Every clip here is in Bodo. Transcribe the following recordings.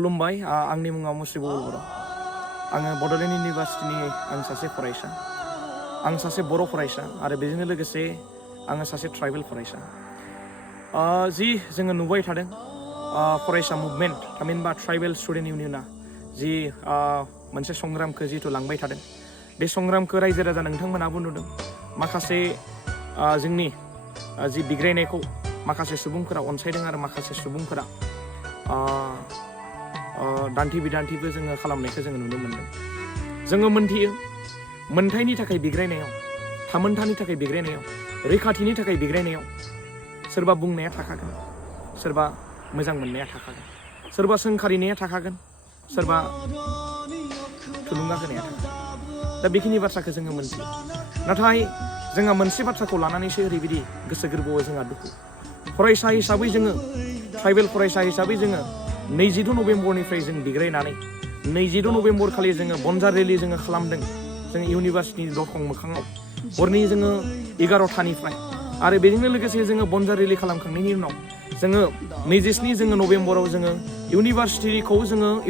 खुलुमबाय आंनि मुङा मुस्रि बर' आङो बड'लेण्ड इउनिभार्सिटिनि आं सासे फरायसा आं सासे बर' फरायसा आरो बेजोंनो लोगोसे आङो सासे ट्राइबेल फरायसा जि जोङो नुबाय थादों फरायसा मुभमेन्ट थामहिनबा ट्राइबेल स्टुडेन्ट इउनियना जि मोनसे संग्रामखौ जिहेतु लांबाय थादों बे संग्रामखौ रायजो राजा नोंथांमोनाबो नुदों माखासे जोंनि जि बिग्रायनायखौ माखासे सुबुंफोरा अनसायदों आरो माखासे सुबुंफोरा दान्थि बिदान्थिबो जोङो खालामनायखौ जोङो नुनो मोन्दों जोङो मोनथियो मोनथायनि थाखाय बिग्रायनायाव थामोन्थानि थाखाय बिग्रायनायाव रैखाथिनि थाखाय बिग्रायनायाव सोरबा बुंनाया थाखागोन सोरबा मोजां मोननाया थाखागोन सोरबा सोंखारिनाया थाखागोन सोरबा थुलुंगा होनाया थाखागोन दा बेखिनि बाथ्राखौ जोङो मोनथियो नाथाय जोंहा मोनसे बाथ्राखौ लानानैसो ओरैबायदि गोसो गोरबोआव जोंहा दुखु फरायसा हिसाबै जोङो ट्राइबेल फरायसा हिसाबै जोङो 22 नभेम्बरनिफ्राय जों बिग्रायनानै 22 नभेम्बर खालि जोङो बनजार रेलि जोङो खालामदों जों इउनिभार्सिटिनि दरखं मोखाङाव हरनि जोङो 11थानिफ्राय आरो बेजोंनो लोगोसे जोङो बनजार रेलि खालामखांनायनि उनाव जोङो 27 जोङो नभेम्बराव जोङो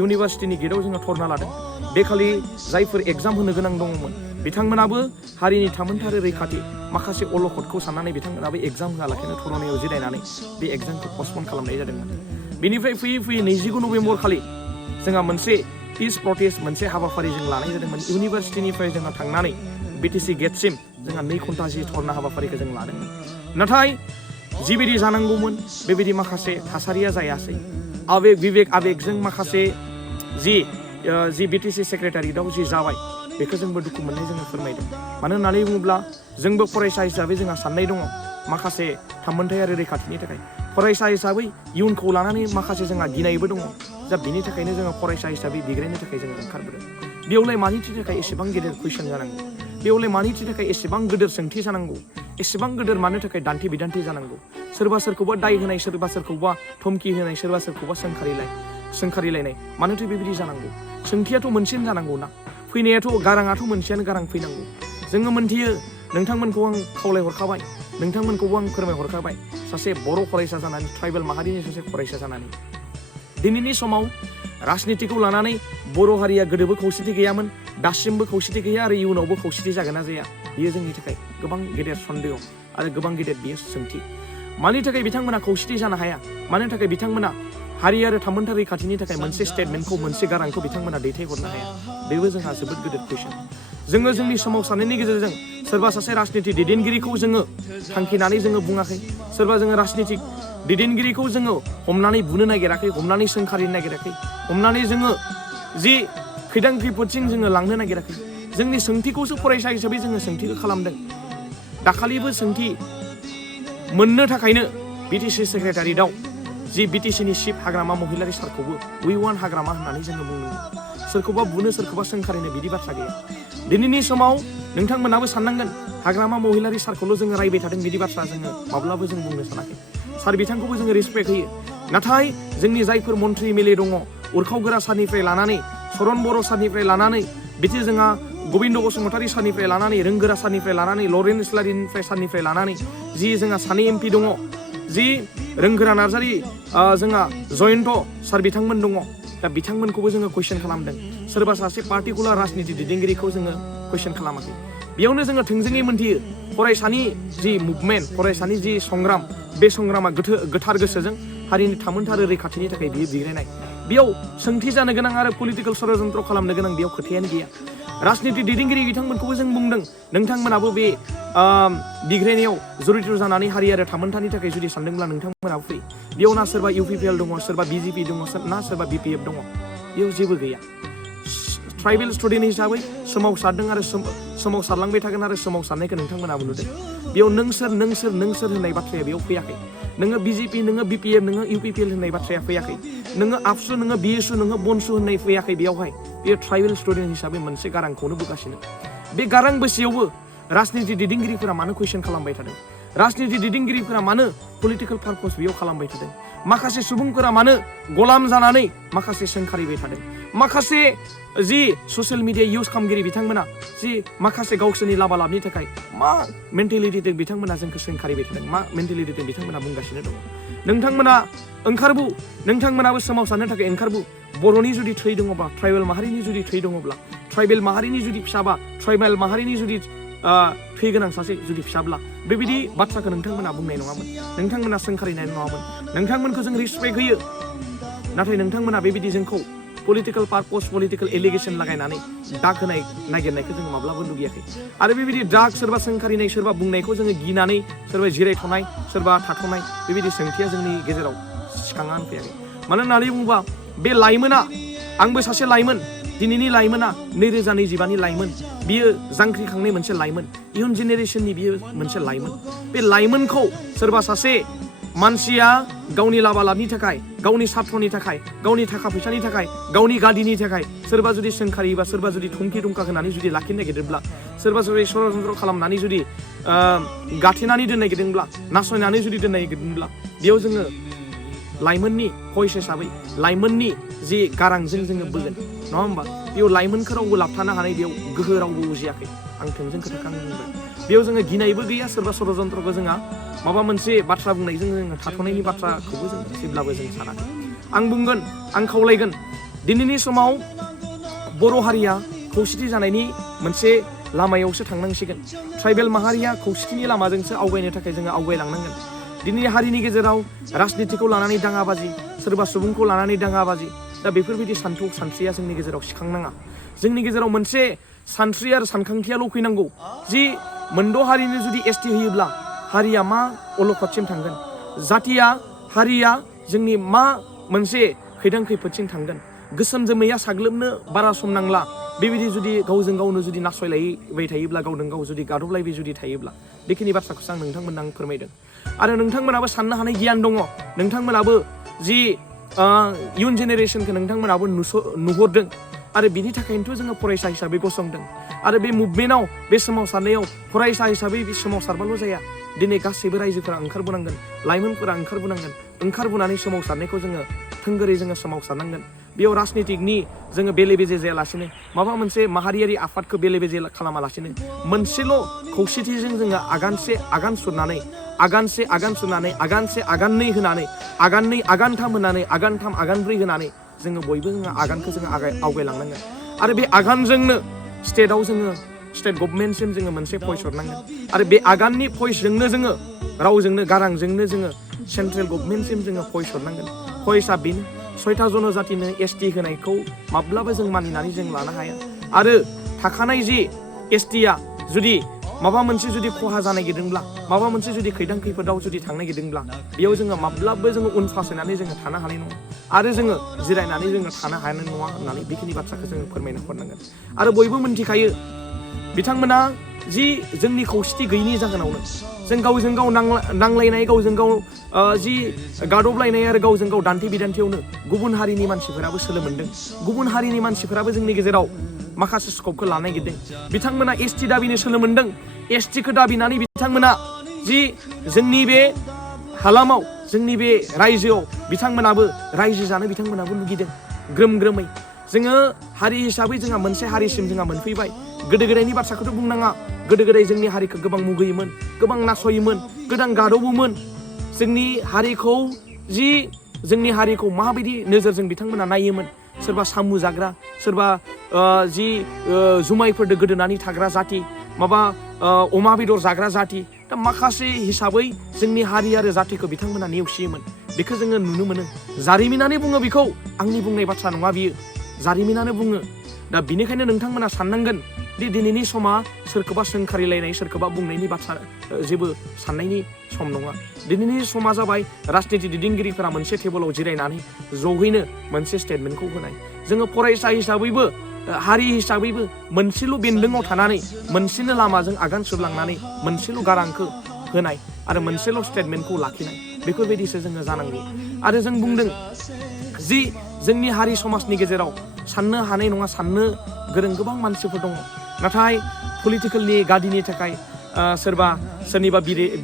इउनिभार्सिटिनि गेटआव जोङो धरना लादों बे खालि जायफोर एग्जाम होनो गोनां दङमोन बिथांमोनाबो हारिनि थामोन्था आरो रैखाथि माखासे अलखदखौ साननानै बिथांमोनाबो एग्जाम होआलाखिनो धरनायाव जिरायनानै बे एग्जामखौ पस्टपन खालामनाय जादोंमोन बेनिफ्राय फैयै 29 नभेम्बर खालि जोंहा मोनसे पिस प्रटेस्ट मोनसे हाबाफारि जों लानाय जादोंमोन इउनिभार्सिटिनिफ्राय जोंहा थांनानै बिटिसि गेटसिम जोंहा 2 घन्टा जि धरना हाबाफारिखौ जों लादोंमोन नाथाय जिबायदि जानांगौमोन बेबायदि माखासे थासारिया जायासै आबेगजों माखासे जि बिटिसि सेक्रेटारियेटआव जि जाबाय बेखौ जोंबो दुखु मोननाय जोङो फोरमायदों मानो होननानै बुङोब्ला जोंबो फरायसा हिसाबै जोंहा साननाय दङ माखासे थामोन्थाय आरो रैखाथिनि थाखाय फरायसा हिसाबै इयुनखौ लानानै माखासे जोंहा गिनायबो दङ दा बिनि थाखायनो जोङो फरायसा हिसाबै बिग्रायनो थाखाय जोङो ओंखारबोदों बेयावलाय मानिथि थाखाय एसेबां गेदेर कुइसन जानांगौ बेयावलाय मानिथि थाखाय एसेबां गेदेर सोंथि जानांगौ एसेबां गेदेर मानो थाखाय दान्थि बिदान्थि जानांगौ सोरबा सोरखौबा दाय होनाय सोरबा सोरखौबा धमकि होनाय सोरबा सोरखौबा सोंखारिलायनाय मानोथो बेबायदि जानांगौ सोंथियाथ' मोनसेनो जानांगौ ना फैनायाथ' गाराङाथ' मोनसेयानो गारां फैनांगौ जोङो मोनथियो नोंथांमोनखौ आं खावलायहरखाबाय नोंथांमोनखौबो आं फोरमायहरखाबाय सासे बर' फरायसा जानानै ट्राइबेल माहारिनि सासे फरायसा जानानै दिनैनि समाव राजनितिखौ लानानै बर' हारिया गोदोबो खौसेथि गैयामोन दासिमबो खौसेथि गैया आरो इयुनावबो खौसेथि जागोन ना जाया बेयो जोंनि थाखाय गोबां गेदेर सन्देह आरो गोबां गेदेर बियो सोंथि मानि थाखाय बिथांमोना खौसेथि जानो हाया मानि थाखाय बिथांमोना हारि आरो थामोन्था रैखाथिनि थाखाय मोनसे स्टेटमेन्टखौ मोनसे गारांखौ बिथांमोना दैथायहरनो हाया बेबो जोंहा जोबोद गिदिर कुइसन जोङो जोंनि सोमावसारनायनि गेजेरजों सोरबा सासे राजनिति दैदेनगिरिखौ जोङो थांखिनानै जोङो बुङाखै सोरबा जोङो राजनितिक दैदेनगिरिखौ जोङो हमनानै बुनो नागिराखै हमनानै सोंखारिनो नागिराखै हमनानै जोङो जि खैदां खैफोदसिम जोङो लांनो नागिराखै जोंनि सोंथिखौसो फरायसा हिसाबै जोङो सोंथिखौ खालामदों दाखालिबो सोंथि मोननो थाखायनो बिटिसि सेक्रेटारियेटआव जि बिटिसिनि चिफ हाग्रामा महिलारि सारखौबो उइ वान हाग्रामा होननानै जोङो बुंदों सोरखौबा बुनो सोरखौबा सोंखारिनो बिदि बाथ्रा गैया दिनैनि समाव नोंथांमोनाबो साननांगोन हाग्रामा महिलारि सारखौल' जोङो रायबाय थादों बिदि बाथ्रा जोङो माब्लाबो जों बुंनो सानाखै सार बिथांखौबो जोङो रेसपेक्ट होयो नाथाय जोंनि जायफोर मन्त्रि एमएलए दङ उरखावगोरा सारनिफ्राय लानानै सरन बर' सारनिफ्राय लानानै बिदि जोंहा गबिन्द बसुमतारी सारनिफ्राय लानानै रोंगोरा सारनिफ्राय लानानै लरेन्स इस्लारिनिफ्राय सारनिफ्राय लानानै जि जोंहा सानै एमपि दङ जि रोंगोरा नार्जारि जोंहा जयन्त सार बिथांमोन दङ दा बिथांमोनखौबो जोङो कुइसन खालामदों सोरबा सासे पार्टिकुलार राजनिति दैदेनगिरिखौ जोङो कुइसन खालामाखै बेयावनो जोङो थोंजोङै मोनथियो फरायसानि जि मुभमेन्ट फरायसानि जि संग्राम बे संग्रामा गोथार गोसोजों हारिनि थामोन्था आरो रैखाथिनि थाखाय बियो बिग्रायनाय बेयाव सोंथि जानो गोनां आरो पलिटिकेल षड़यन्त्र खालामनो गोनां बेयाव खोथायानो गैया राजनिति दैदेनगिरि बिथांमोनखौबो जों बुंदों नोंथांमोनाबो बे बिग्रायनायाव जड़ित जानानै हारि आरो थामोन्थानि थाखाय जुदि सानदोंब्ला नोंथांमोनाबो फै बेयाव ना सोरबा इउपिपिएल दङ सोरबा बिजेपि दङ ना सोरबा बिपिएफ दङ बेयाव जेबो गैया ट्राइबेल स्टुडेन्ट हिसाबै सोमावसारदों आरो सोमावसारलांबाय थागोन आरो सोमावसारनायखौ नोंथांमोनाबो नुदों बेयाव नोंसोर होननाय बाथ्राया बेयाव फैयाखै नोङो बिजेपि नोङो बिपिएफ नोङो इउपिपिएल होननाय बाथ्राया फैयाखै नोङो आबसु नोङो बिएसु नोङो बनसु होननाय फैयाखै बेयावहाय बेयो ट्राइबेल स्टुडेन्ट हिसाबै मोनसे गारांखौनो बोगासिनो बे गारां बोसेयावबो राजनिति दैदेनगिरिफोरा मानो कुइसन खालामबाय थादों राजनिति दैदेनगिरिफोरा मानो पलिटिकेल पारपस बेयाव खालामबाय थादों माखासे सुबुंफोरा मानो गलाम जानानै माखासे सोंखारिबाय थादों माखासे जि ससियेल मिडिया इउज खालामगिरि बिथांमोना जि माखासे गावसोरनि लाबालाबनि थाखाय मा मेन्टेलिटिजों बिथांमोना जोंखौ सोंखारिबाय थादों मा मेन्टेलिटिजों बिथांमोना बुंगासिनो दङ नोंथांमोना ओंखारबो नोंथांमोनाबो सोमावसारनो थाखाय ओंखारबो बर'नि जुदि थै दङबा ट्राइबेल माहारिनि जुदि थै दङब्ला ट्राइबेल माहारिनि जुदि फिसाबा ट्राइबेल माहारिनि जुदि थै गोनां सासे जुदि फिसाब्ला बेबायदि बाथ्राखौ नोंथांमोना बुंनाय नङामोन, नोंथांमोना सोंखारिनाय नङामोन। नोंथांमोनखौ जों रिसपेक्ट होयो, नाथाय नोंथांमोना बेबायदि जोंखौ पलिटिकेल पार्पस पलिटिकेल एलिगेसन लागायनानै दाग होनाय नागिरनायखौ जोङो माब्लाबो लुगैयाखै। आरो बेबायदि दाग सोरबा सोंखारिनाय सोरबा बुंनायखौ जोङो गिनानै सोरबा जिरायथ'नाय सोरबा थाथ'नाय बेबायदि सोंथिया जोंनि गेजेराव सिखांनानै फैयाखै। मानो होननानै बुङोबा बे लाइमोना, आंबो सासे लाइमोन, दिनैनि लाइमोना 2025नि लाइमोन, बियो जांख्रिखांनाय मोनसे लाइमोन, इयुन जेनेरेसननि बियो मोनसे लाइमोन। बे लाइमोनखौ सोरबा सासे मानसिया गावनि लाबा लाबनि थाखाय, गावनि सार्थनि थाखाय, गावनि थाखा फैसानि थाखाय, गावनि गादिनि थाखाय सोरबा जुदि सोंखारियोबा, सोरबा जुदि थुमखि दुमखा होनानै जुदि लाखिनो नागिरदोंब्ला, सोरबा जुदि षड़यन्त्र खालामनानै जुदि गाथेनानै दोननो नागिरदोंब्ला, नासयनानै जुदि दोननो नागिरदोंब्ला, बेयाव जोङो लाइमोननि भइस हिसाबै लाइमोननि जि गारांजों जोङो बोगोन, नङा होमबा? बेयाव लाइमोनखौ रावबो लाबथानो हानाय बेयाव गोहो रावबो उजियाखै। आं थोंजों खोथाखौ आं बुंबाय। बेयाव जोङो गिनायबो गैया, सोरबा षड़यन्त्रखौ जोंहा माबा मोनसे बाथ्रा बुंनायजों जोङो थाथ'नायनि बाथ्राखौबो जों जेब्लाबो जों सानाखै। आं बुंगोन, आं खावलायगोन, दिनैनि समाव बर' हारिया खौसेथि जानायनि मोनसे लामायावसो थांनांसिगोन। ट्राइबेल माहारिया खौसेथिनि लामाजोंसो आवगायनो थाखाय जोङो आवगायलांनांगोन। दिनै हारिनि गेजेराव राजनितिखौ लानानै दाङाबाजि, सोरबा सुबुंखौ लानानै दाङाबाजि, दा बेफोरबायदि सानस्रिया जोंनि गेजेराव सिखांनाङा। जोंनि गेजेराव मोनसे सानस्रि आरो सानखांथियाल' फैनांगौ जि मोनद' हारिनो जुदि एसटि होयोब्ला हारिया मा अलखदसिम थांगोन, जातिया हारिया जोंनि मा मोनसे खैदां खैफोदसिम थांगोन। गोसोम जोमैया साग्लोबनो बारा सम नांला। बेबायदि जुदि गावजों गावनो जुदि नासयलायबाय थायोब्ला, गावजों गाव जुदि गादबलायबाय जुदि थायोब्ला, बेखिनि बाथ्राखौसो आं नोंथांमोननो आं फोरमायदों। आरो नोंथांमोनाबो साननो हानाय गियान दङ, नोंथांमोनाबो जि इयुन जेनेरेसनखौ नोंथांमोनाबो नुहरदों। आरो बिनि थाखायनोथ' जोङो फरायसा हिसाबै गसंदों। आरो बे मुभमेन्टआव, बे सोमावसारनायाव फरायसा हिसाबै बे सोमावसारबाल' जाया, दिनै गासैबो रायजोफोरा ओंखारबोनांगोन, लाइमोनफोरा ओंखारबोनांगोन। ओंखारबोनानै सोमावसारनायखौ जोङो थोंगोरै जोङो सोमावसारनांगोन। बेयाव राजनितिकनि जोङो बेले बेजे जायालासिनो, माबा मोनसे माहारियारि आफादखौ बेले बेजे खालामालासिनो, मोनसेल' खौसेथिजों जोङो आगान सुरनानै, आगानसे आगाननै होनानै, आगाननै आगानथाम होनानै, आगानथाम आगानब्रै होनानै जोङो बयबो जोङो आगानखौ जोङो आवगायलांनांगोन। आरो बे आगानजोंनो स्टेटआव जोङो स्टेट गभर्नमेन्टसिम जोङो मोनसे भइस हरनांगोन। आरो बे आगाननि भइसजोंनो जोङो रावजोंनो गारांजोंनो जोङो सेन्ट्रेल गभर्नमेन्टसिम जोङो भइस हरनांगोन। भइसआ बेनो, 6था जनजातिनो एसटि होनायखौ माब्लाबा जों मानिनानै जों लानो हाया। आरो थाखानाय जि एसटिया जुदि माबा मोनसे जुदि खहा जानो नागिरदोंब्ला, माबा मोनसे जुदि खैदां खैफोदाव जुदि थांनो नागिरदोंब्ला, बेयाव जोङो माब्लाबो जोङो उन फासयनानै जोङो थानो हानाय नङा। आरो जोङो जिरायनानै जोङो थानो हानाय नङा होननानै बेखिनि बाथ्राखौ जोङो फोरमायना हरनांगोन। आरो बयबो मिन्थिखायो, बिथांमोना जि जोंनि खौसेथि गैयिनि जाहोनावनो जों गावजों गाव नांलायनाय, गावजों गाव जि गादबलायनाय आरो गावजों गाव दान्थे बिदान्थेयावनो गुबुन हारिनि मानसिफोराबो सोलो मोन्दों। गुबुन हारिनि मानसिफोराबो जोंनि गेजेराव माखासे स्कपखौ लानो नागिरदों। बिथांमोना एसटि दाबिनो सोलो मोन्दों। एसटिखौ दाबिनानै बिथांमोना जि जोंनि बे हालामाव, जोंनि बे रायजोआव बिथांमोनाबो रायजो जानो बिथांमोनाबो लुगैदों ग्रोम ग्रोमै। जोङो हारि हिसाबै जोंहा मोनसे हारिसिम जोंहा मोनफैबाय। गोदो गोदायनि बाथ्राखौथ' बुंनाङा। गोदो गोदाय जोंनि हारिखौ गोबां मुगैयोमोन, गोबां नासयोमोन, गोबां गादबोमोन। जोंनि हारिखौ माबायदि नोजोरजों बिथांमोना नायोमोन। सोरबा सामु जाग्रा, सोरबा जुमायफोरदो गोदोनानै थाग्रा जाति, माबा अमा बेदर जाग्रा जाति। दा माखासे हिसाबै जोंनि हारि आरो जातिखौ बिथांमोना नेवसियोमोन। बेखौ जोङो नुनो मोनो। जारिमिनानो बुङो बेखौ, आंनि बुंनाय बाथ्रा नङा बियो, जारिमिनानो बुङो। दा बिनिखायनो नोंथांमोना साननांगोन दि दिनैनि समा सोरखौबा सोंखारिलायनाय, सोरखौबा बुंनायनि बाथ्रा जेबो साननायनि सम नङा। दिनैनि समा जाबाय राजनिति दैदेनगिरिफोरा मोनसे टेबोलाव जिरायनानै जहैनो मोनसे स्टेटमेन्टखौ होनाय। जोङो फरायसा हिसाबैबो, हारि हिसाबैबो मोनसेल' बेन्दोङाव थानानै, मोनसेल' लामाजों आगान सुरलांनानै मोनसेल' गारांखौ होनाय आरो मोनसेल' स्टेटमेन्टखौ लाखिनाय, बेफोरबायदिसो जोङो जानांगौ। आरो जों बुंदों जि जोंनि हारि समाजनि गेजेराव साननो हानाय नङा, साननो गोरों गोबां मानसिफोर दङ। नाथाय पलिटिकेलनि गादिनि थाखाय सोरनिबा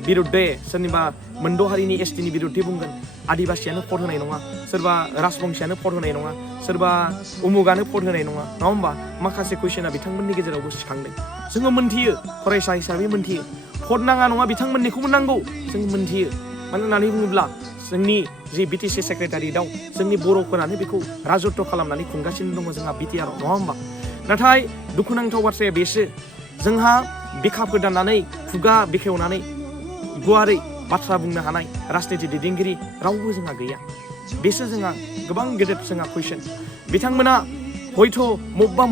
बिरुद्धे, सोरनिबा मोनद' हारिनि एसटिनि बिरुद्धे बुंगोन, आदिबासियानो भट होनाय नङा, सोरबा राजबंसियानो भट होनाय नङा, सोरबा उमुगानो भट होनाय नङा होमबा? माखासे कुइसना बिथांमोननि गेजेरावबो सिखांदों। जोङो मोनथियो, फरायसा हिसाबै मोनथियो, भट नाङा नङा, बिथांमोननिखौबो नांगौ, जों मोनथियो। मानो होननानै बुङोब्ला जोंनि जि बिटिसि सेक्रेटारियेटआव जोंनि बर'फोरानो बेखौ राजत्व खालामनानै खुंगासिनो दङ जोंहा बिटिआर नङा होमबा नाथाय दुखुनांथाव बाथ्राया बेसो जोंहा बिखा फोदाननानै खुगा बेखेवनानै गुवारै बाथ्रा बुंनो हानाय राजनिति दैदेनगिरि रावबो जोंहा गैया बेसो जोंहा गोबां गेदेर जोंहा कुइसन बिथांमोना हयथ' मबेबा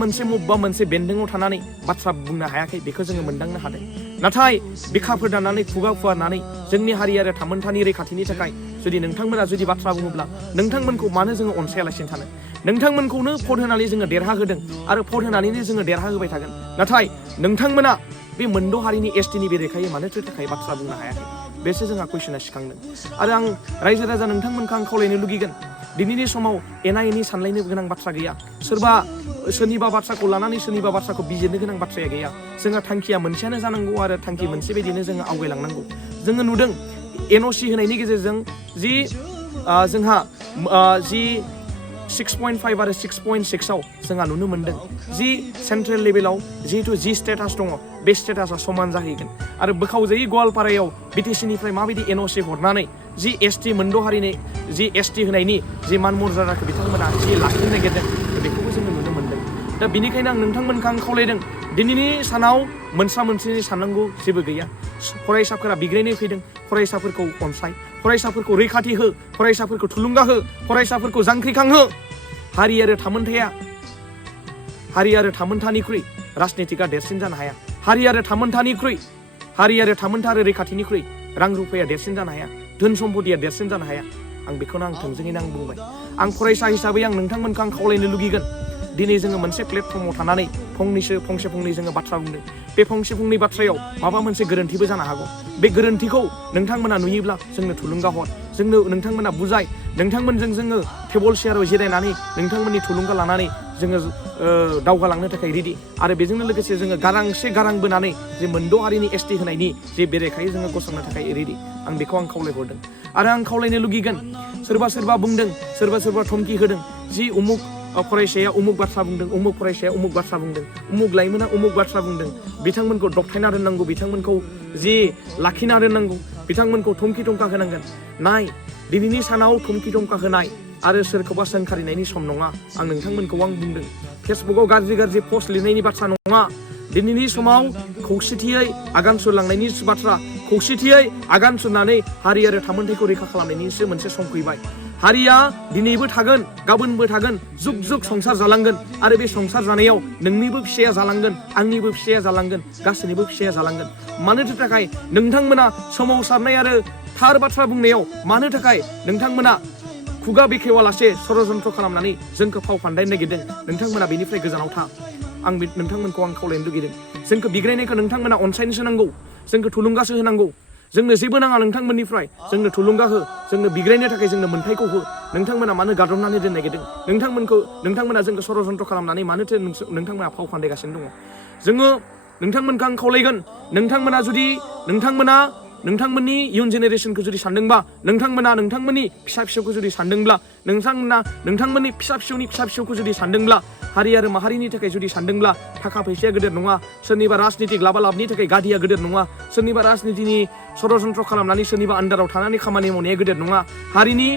मोनसे बेन्दोङाव थानानै बाथ्रा बुंनो हायाखै बेखौ जोङो मोनदांनो हादों नाथाय बिखा फोदाननानै खुगा फुवारनानै जोंनि हारि आरो थामोनथानि रैखाथिनि थाखाय जुदि नोंथांमोना जुदि बाथ्रा बुङोब्ला नोंथांमोनखौ मानो जोङो अनसायालासिनो थानो नोंथांमोनखौनो भट होनानै जोङो देरहाहोदों आरो भट होनानैनो जोङो देरहाहोबाय थागोन नाथाय नोंथांमोना बे मोनद' हारिनि एसटिनि बेरेखायै मानोथो थाखाय बाथ्रा बुंनो हायाखै बेसो जोंहा कुइसना सिखांदों आरो आं रायजो राजा नोंथांमोनखौ आं खावलायनो लुगैगोन दिनैनि समाव एना एनि सानलायनो गोनां बाथ्रा गैया सोरनिबा बाथ्राखौ लानानै सोरनिबा बाथ्राखौ बिजिरनो गोनां बाथ्राया गैया जोंहा थांखिया मोनसेयानो जानांगौ आरो थांखि मोनसे बायदिनो जोङो आवगायलांनांगौ जोङो नुदों एनअसि होनायनि गेजेरजों जि जोंहा जि 6.5 आरो 6.6 जोंहा नुनो मोनदों जि सेन्ट्रेल लेभेलाव जिहेतु जि स्टेटास दङ बे स्टेटासा समान जाहैगोन आरो बोखावजायै गवालपारायाव बिटिसिनिफ्राय माबायदि एनअसि हरनानै जि एसटि मोनद' हारिनि जि एसटि होनायनि जि मान मर्यादाखौ बिथांमोना जि लाखिनो नागिरदों बेखौबो जोङो नुनो मोनदों दा बिनिखायनो आं नोंथांमोनखौ आं खावलायदों दिनैनि सानाव मोनसेनि साननांगौ जेबो गैया फरायसाफोरा बिग्रायनाय फैदों फरायसाफोरखौ अनसाय फरायसाफोरखौ रैखाथि हो फरायसाफोरखौ थुलुंगा हो फरायसाफोरखौ जांख्रिखांहो हारि आरो थामोनथानिख्रुइ राजनितिकआ देरसिन जानो हाया हारि आरो थामोनथा आरो रैखाथिनिख्रुइ रां रुफाया देरसिन जानो हाया धोन सम्पतिया देरसिन जानो हाया आं बेखौनो आं थोंजोङैनो आं बुंबाय आं फरायसा हिसाबै आं नोंथांमोनखौ आं खावलायनो लुगैगोन दिनै जोङो मोनसे प्लेटफर्माव थानानै फंसे फंनै जोङो बाथ्रा बुंदों बे फंसे फंनै बाथ्रायाव माबा मोनसे गोरोन्थिबो जानो हागौ बे गोरोन्थिखौ नोंथांमोना नुयोब्ला जोंनो थुलुंगा हर नोंथांमोना बुजाय नोंथांमोनजों जोङो टेबोल चेयाराव जिरायनानै नोंथांमोननि थुलुंगा लानानै जोङो दावगालांनो थाखाय रेडि आरो बेजोंनो लोगोसे जोङो गारां बोनानै जे मोनद' हारिनि एसटि होनायनि जे बेरेखायै जोङो गसंनो थाखाय रेडि आं बेखौ आं खावलायहरदों आरो आं खावलायनो लुगैगोन सोरबा बुंदों सोरबा धमकि होदों जि उमुक फरायसाया उमुक बाथ्रा बुंदों उमुक फरायसाया उमुक बाथ्रा बुंदों उमुक लाइमोना उमुक बाथ्रा बुंदों बिथांमोनखौ दबथायना दोननांगौ बिथांमोनखौ जि लाखिना दोननांगौ बिथांमोनखौ थमखि थमका होनांगोन नाय दिनैनि सानाव थमखि थमका होनाय आरो सोरखौबा सोंखारिनायनि सम नङा आं नोंथांमोनखौ आं बुंदों फेसबुकाव गाज्रि पस्ट लिरनायनि बाथ्रा नङा दिनैनि समाव खौसेथियै आगान सुरलांनायनि बाथ्रा खौसेथियै आगान सुरनानै हारि आरो थामोनथाइखौ रैखा खालामनायनिसो मोनसे सम फैबाय हारिया दिनैबो थागोन गाबोनबो थागोन जुग संसार जालांगोन आरो बे संसार जानायाव नोंनिबो फिसाया जालांगोन आंनिबो फिसाया जालांगोन गासैनिबो फिसाया जालांगोन मानो थाखाय नोंथांमोना सोमावसारनाय आरो थार बाथ्रा बुंनायाव मानो थाखाय नोंथांमोना खुगा बेखेवालासे षड़यन्त्र खालामनानै जोंखौ फाव फान्दायनो नागिरदों नोंथांमोना बेनिफ्राय गोजानाव था आं नोंथांमोनखौ आं खावलायनो लुगैदों जोंखौ बिग्रायनायखौ नोंथांमोना अनसायनोसो नांगौ जोंखो थुलुंगासो होनांगौ जोंनो जेबो नाङा नोंथांमोननिफ्राय जोंनो थुलुंगा हो जोंनो बिग्रायनो थाखाय जोंनो मोन्थायखौ हो नोंथांमोना मानो गादबनानै दोननो नागिरदों नोंथांमोना जोंखौ षड़यन्त्र खालामनानै मानोथो नोंथांमोना फाव फान्दायगासिनो दङ जोङो नोंथांमोनखौ आं खावलायगोन नोंथांमोना जुदि नोंथांमोननि इयुन जेनेरेसनखौ जुदि सानदोंबा नोंथांमोना नोंथांमोननि फिसा फिसौखौ जुदि सानदोंब्ला नोंथांमोननि फिसा फिसौखौ जुदि सानदोंब्ला हारि आरो माहारिनि थाखाय जुदि सानदोंब्ला थाखा फैसाया गेदेर नङा सोरनिबा राजनितिक लाबालाबनि थाखाय गादिया गेदेर नङा सोरनिबा राजनितिनि षड़यन्त्र खालामनानै सोरनिबा आन्दाराव थानानै खामानि मावनाया गेदेर नङा हारिनि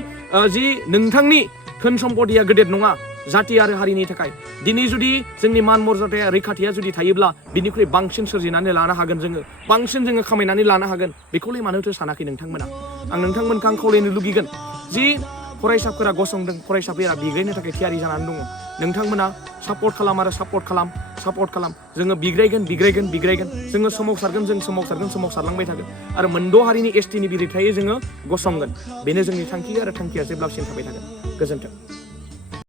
जि नोंथांनि धोन सम्पतिया गेदेर नङा जाति आरो हारिनि थाखाय दिनै जुदि जोंनि मान मर्यादाया रैखाथिया जुदि थायोब्ला बिनिख्रुइ बांसिन सोरजिनानै लानो हागोन जोङो बांसिन जोङो खामायनानै लानो हागोन बेखौलाय मानोथो सानाखै नोंथांमोना आं नोंथांमोनखौ आं खावलायनो लुगैगोन जि फरायसाफोरा गसंदों फरायसाफोरा बिग्रायनो थाखाय थियारि जानानै दङ नोंथांमोना सापर्ट खालाम जोङो बिग्रायगोन जोङो सोमावसारलांबाय थागोन आरो मोनद' हारिनि एसटिनि बिरेखायै जोङो गसंगोन बेनो जोंनि थांखि आरो थांखिया जेब्लासिम थाबाय थागोन गोजोन्थों